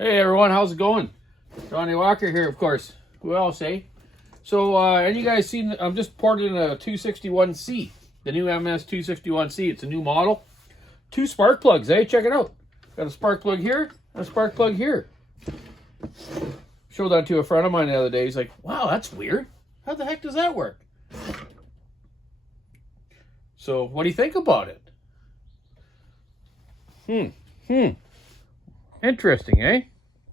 Hey everyone, how's it going? Donny Walker here, of course. Who else, eh? So, and you guys seen, I'm just poured in a 261C, the new ms261C. It's a new model. 2 spark plugs, eh? Check it out. Got a spark plug here and a spark plug here. Showed that to a friend of mine the other day. He's like, wow, that's weird. How the heck does that work? So, what do you think about it? Interesting, eh?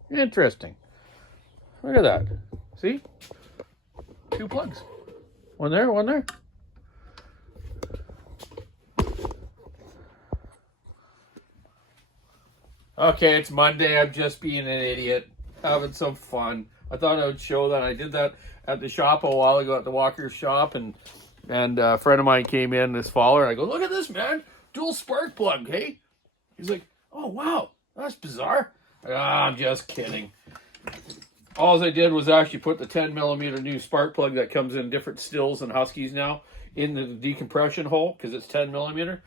Interesting. Look at that. See? 2 plugs. One there, one there. Okay, it's Monday. I'm just being an idiot. Having some fun. I thought I would show that. I did that at the shop a while ago at the Walker's shop, and a friend of mine came in, this follower, and I go, look at this, man. Dual spark plug, hey? He's like, oh, wow. That's bizarre. I'm just kidding. All I did was actually put the 10mm new spark plug that comes in different stills and Huskies now in the decompression hole because it's 10mm,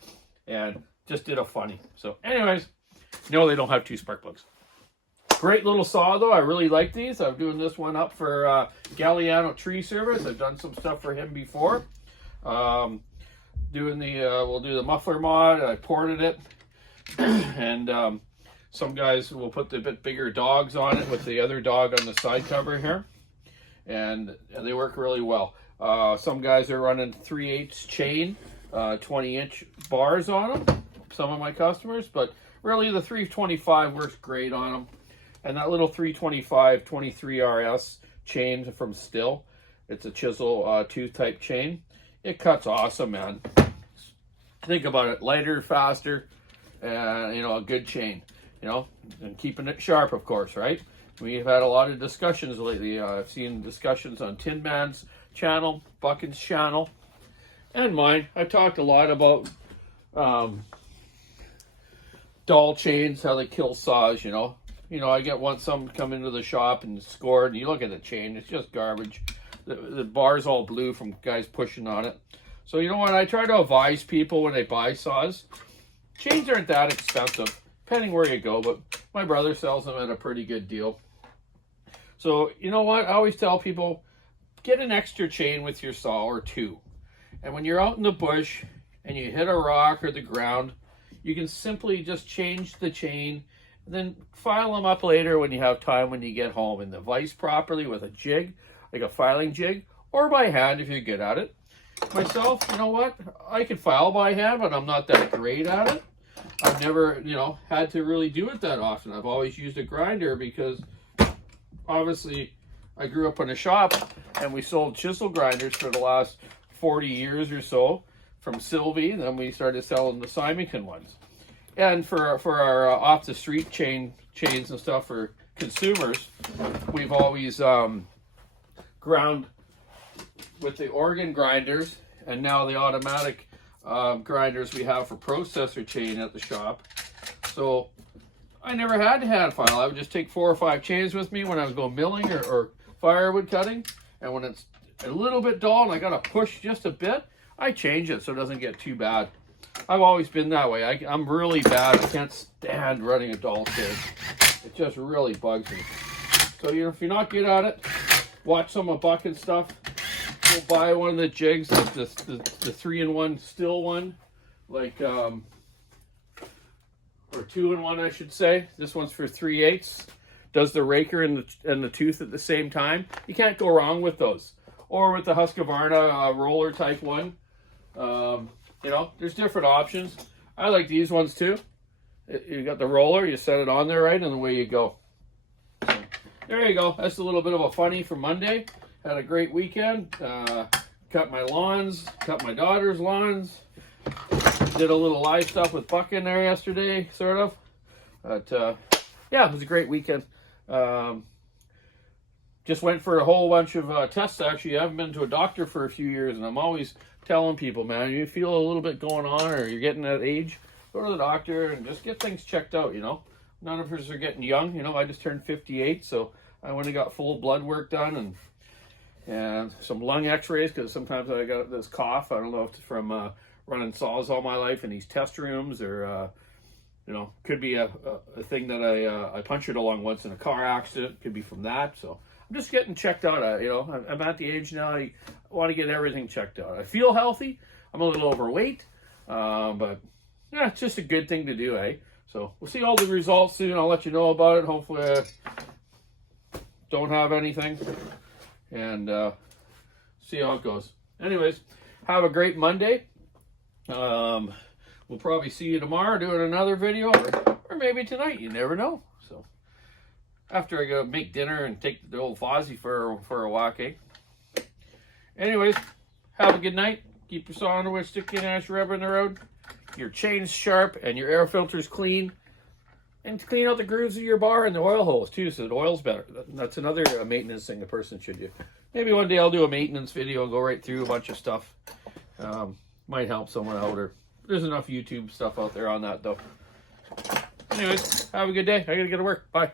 and just did a funny. So anyways, no, they don't have 2 spark plugs. Great little saw though. I really like these. I'm doing this one up for Galliano Tree Service. I've done some stuff for him before. We'll do the muffler mod. I ported it and some guys will put the bit bigger dogs on it with the other dog on the side cover here, and they work really well. Some guys are running 3/8 chain, 20-inch bars on them, some of my customers, but really the 325 works great on them. And that little 325 23 RS chain from Still, it's a chisel tooth type chain. It cuts awesome, man. Think about it, lighter, faster, and a good chain. And keeping it sharp, of course, right? We've had a lot of discussions lately. I've seen discussions on Tin Man's channel, Buckin's channel, and mine. I've talked a lot about dull chains, how they kill saws, I get some come into the shop and scored, and you look at the chain, it's just garbage. The bar's all blue from guys pushing on it. So you know what? I try to advise people when they buy saws. Chains aren't that expensive, depending where you go, but my brother sells them at a pretty good deal. So, you know what? I always tell people, get an extra chain with your saw or 2. And when you're out in the bush and you hit a rock or the ground, you can simply just change the chain and then file them up later when you have time when you get home in the vise properly with a jig, like a filing jig, or by hand if you're good at it. Myself, you know what? I can file by hand, but I'm not that great at it. I've never, had to really do it that often. I've always used a grinder because obviously I grew up in a shop and we sold chisel grinders for the last 40 years or so from Sylvie. Then we started selling the Symington ones. And for our off the street chains and stuff for consumers, we've always ground with the organ grinders and now the automatic grinders we have for processor chain at the shop. So I never had to hand file. I would just take 4 or 5 chains with me when I was going milling or firewood cutting, and when it's a little bit dull and I gotta push just a bit, I change it so it doesn't get too bad. I've always been that way. I'm really bad. I can't stand running a dull chain. It just really bugs me. So if you're not good at it, watch some of Buck and stuff. Go buy one of the jigs, like the 3-in-1 Still one, or 2-in-1 I should say. This one's for 3/8. Does the raker and the tooth at the same time. You can't go wrong with those. Or with the Husqvarna roller type one. There's different options. I like these ones too. You got the roller, you set it on there right, and away you go. So, there you go. That's a little bit of a funny for Monday. Had a great weekend. Cut my lawns, cut my daughter's lawns. Did a little live stuff with Buck in there yesterday, sort of. But yeah, it was a great weekend. Just went for a whole bunch of tests, actually. I haven't been to a doctor for a few years, and I'm always telling people, man, you feel a little bit going on or you're getting that age, go to the doctor and just get things checked out, None of us are getting young, I just turned 58, so I went and got full blood work done and some lung x-rays because sometimes I got this cough. I don't know if it's from running saws all my life in these test rooms or You know, could be a thing that I punctured along once in a car accident. Could be from that. So I'm just getting checked out. You know, I'm at the age now. I want to get everything checked out. I feel healthy. I'm a little overweight, but yeah, it's just a good thing to do, eh? So we'll see all the results soon. I'll let you know about it. Hopefully, I don't have anything, and see how it goes. Anyways, have a great Monday. We'll probably see you tomorrow doing another video, or maybe tonight. You never know. So after I go make dinner and take the old Fozzie for a walk, eh? Anyways, have a good night. Keep your saw on the way, stick your ash rubber in the road. Your chain's sharp and your air filter's clean. And clean out the grooves of your bar and the oil holes too, so the oil's better. That's another maintenance thing a person should do. Maybe one day I'll do a maintenance video and go right through a bunch of stuff. Might help someone out, or there's enough YouTube stuff out there on that though. Anyways, have a good day. I gotta get to work. Bye.